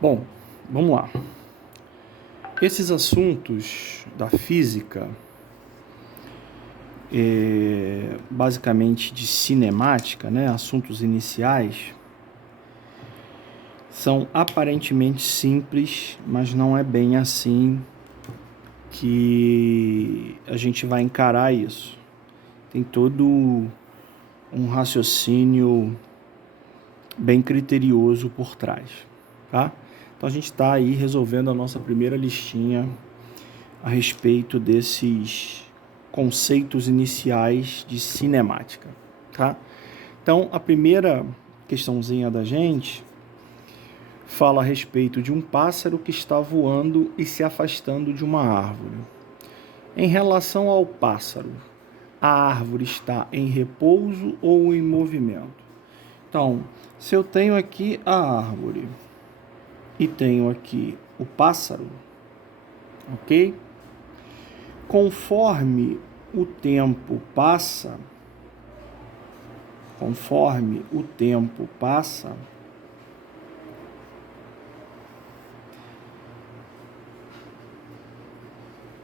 Bom, vamos lá. Esses assuntos da física, basicamente de cinemática, né, assuntos iniciais, são aparentemente simples, mas não é bem assim que a gente vai encarar isso. Tem todo um raciocínio bem criterioso por trás, tá? Então a gente está aí resolvendo a nossa primeira listinha a respeito desses conceitos iniciais de cinemática, tá? Então a primeira questãozinha da gente fala a respeito de um pássaro que está voando e se afastando de uma árvore. Em relação ao pássaro, a árvore está em repouso ou em movimento? Então, se eu tenho aqui a árvore e tenho aqui o pássaro, ok? Conforme o tempo passa,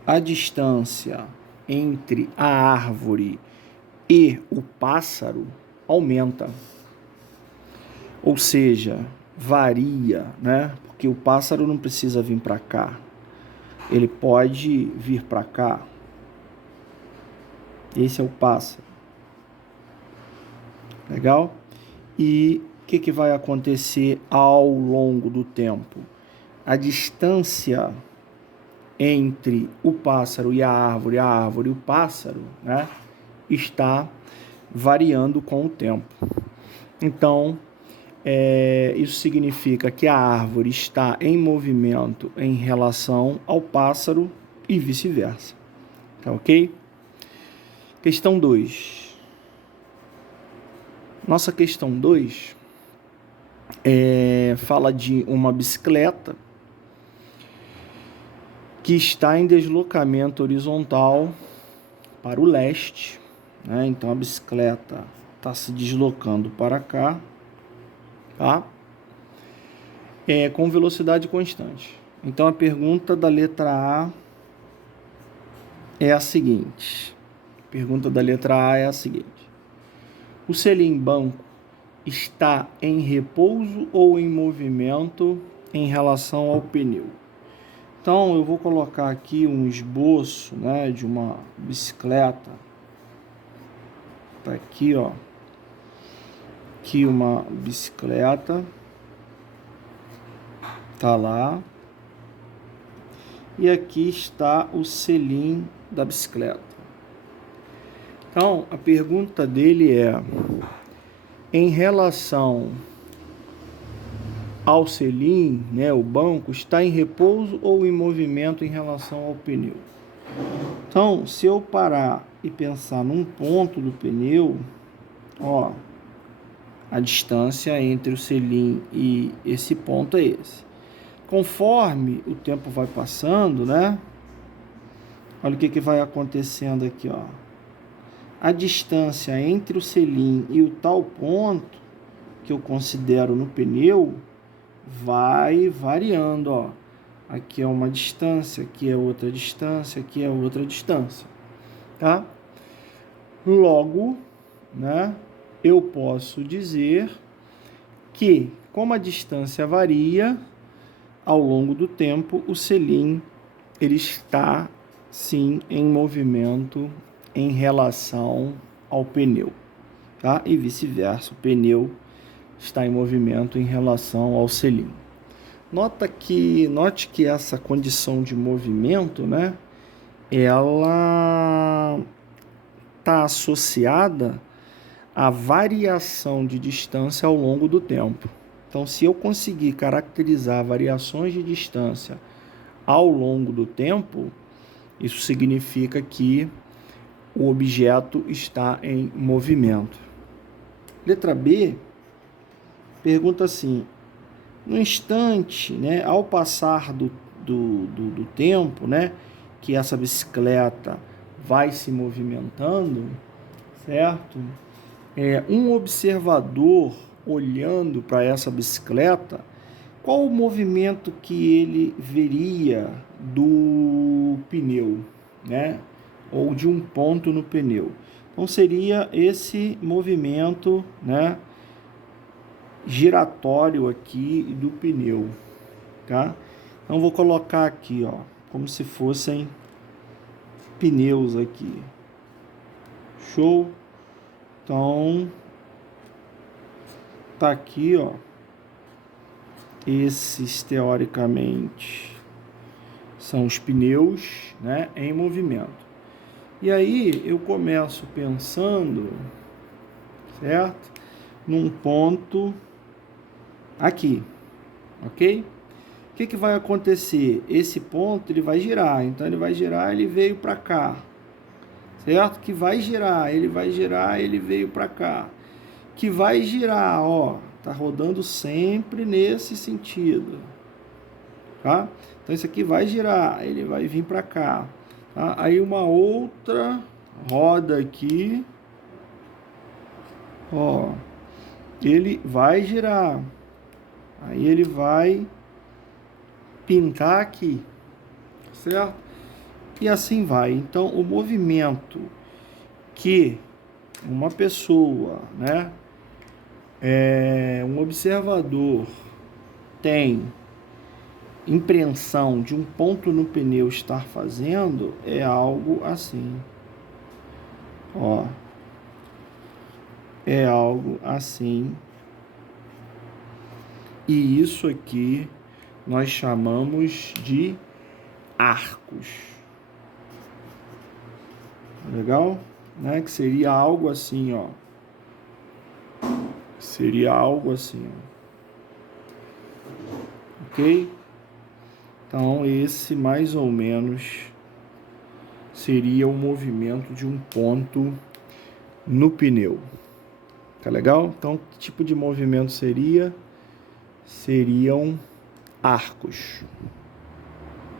a distância entre a árvore e o pássaro aumenta. Ou seja, varia, né? Porque o pássaro não precisa vir para cá. Ele pode vir para cá. Esse é o pássaro. Legal? E o que vai acontecer ao longo do tempo? A distância entre o pássaro e a árvore e o pássaro, né, está variando com o tempo. Então, isso significa que a árvore está em movimento em relação ao pássaro e vice-versa. Tá ok? Questão 2. Nossa questão 2 fala de uma bicicleta que está em deslocamento horizontal para o leste, né? Então a bicicleta está se deslocando para cá, tá? Com velocidade constante. Então a pergunta da letra A é a seguinte. O selim banco está em repouso ou em movimento em relação ao pneu? Então eu vou colocar aqui um esboço, né, de uma bicicleta. Tá aqui, ó. Aqui uma bicicleta. Tá lá. E aqui está o selim da bicicleta. Então, a pergunta dele é: em relação ao selim, né, o banco, está em repouso ou em movimento em relação ao pneu? Então, se eu parar e pensar num ponto do pneu, ó, a distância entre o selim e esse ponto é esse. Conforme o tempo vai passando, né? Olha o que vai acontecendo aqui, ó. A distância entre o selim e o tal ponto que eu considero no pneu vai variando, ó. Aqui é uma distância, aqui é outra distância, aqui é outra distância, tá? Logo, né, eu posso dizer que, como a distância varia ao longo do tempo, o selim ele está sim em movimento em relação ao pneu, tá? E vice-versa, o pneu está em movimento em relação ao selim. Note que essa condição de movimento, né, ela está associada à variação de distância ao longo do tempo. Então, se eu conseguir caracterizar variações de distância ao longo do tempo, isso significa que o objeto está em movimento. Letra B pergunta assim: no instante, né, ao passar do tempo, né, que essa bicicleta vai se movimentando, certo? Um observador olhando para essa bicicleta, Qual o movimento que ele veria do pneu, né? Ou de um ponto no pneu? Então seria esse movimento, né, giratório aqui do pneu, tá? Então vou colocar aqui, ó, como se fossem pneus aqui. Show? Então tá aqui, ó. Esses teoricamente são os pneus, né, em movimento. E aí eu começo pensando, certo? Num ponto aqui, ok? O que vai acontecer? Esse ponto ele vai girar, então ele vai girar, ele veio para cá, certo? Que vai girar, ele veio para cá. Que vai girar, ó, tá rodando sempre nesse sentido, tá? Então isso aqui vai girar, ele vai vir para cá, tá? Aí uma outra roda aqui, ó, ele vai girar, aí ele vai pintar aqui, certo? E assim vai. Então o movimento que uma pessoa, né, um observador tem impressão de um ponto no pneu estar fazendo é algo assim, ó, é algo assim, e isso aqui nós chamamos de arcos, legal, né? Que seria algo assim, ó, seria algo assim, ó. Ok? Então esse mais ou menos seria o movimento de um ponto no pneu. Tá legal? Então que tipo de movimento seria? Seriam arcos.